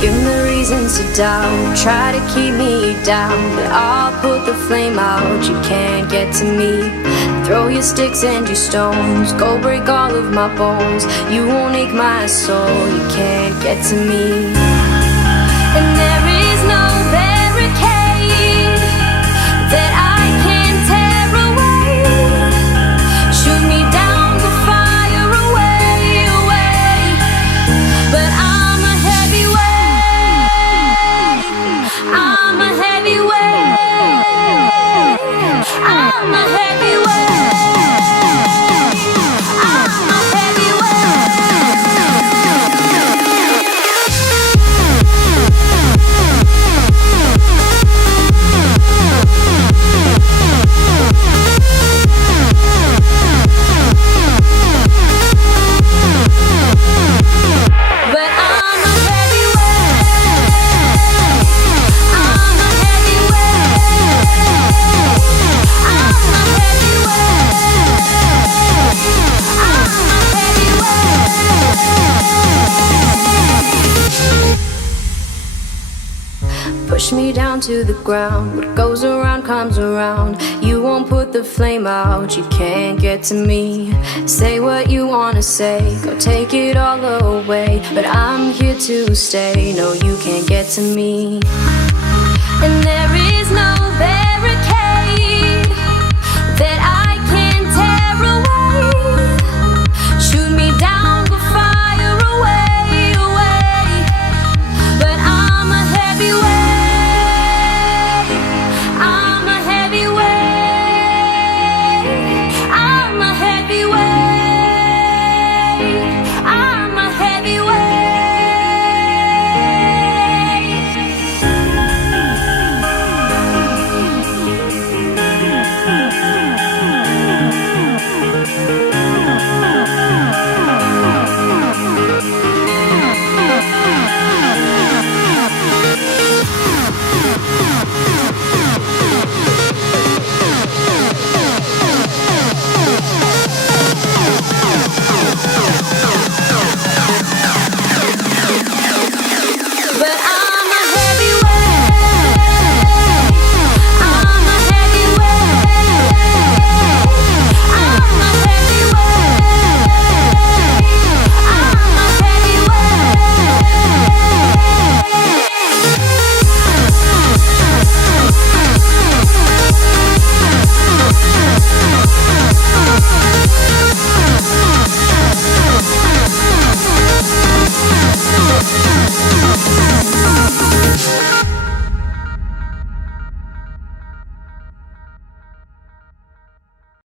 Give me reasons to doubt, try to keep me down, but I'll put the flame out, you can't get to me. Throw your sticks and your stones, go break all of my bones. You won't ache my soul, you can't get to me. And there is no barricade that I can tear away. Shoot me down, go fire away, away. But I'm a heavyweight, I'm a heavyweight, I'm a heavyweight. Push me down to the ground, what goes around comes around. You won't put the flame out, you can't get to me. Say what you wanna say, go take it all away, but I'm here to stay, no you can't get to me. And there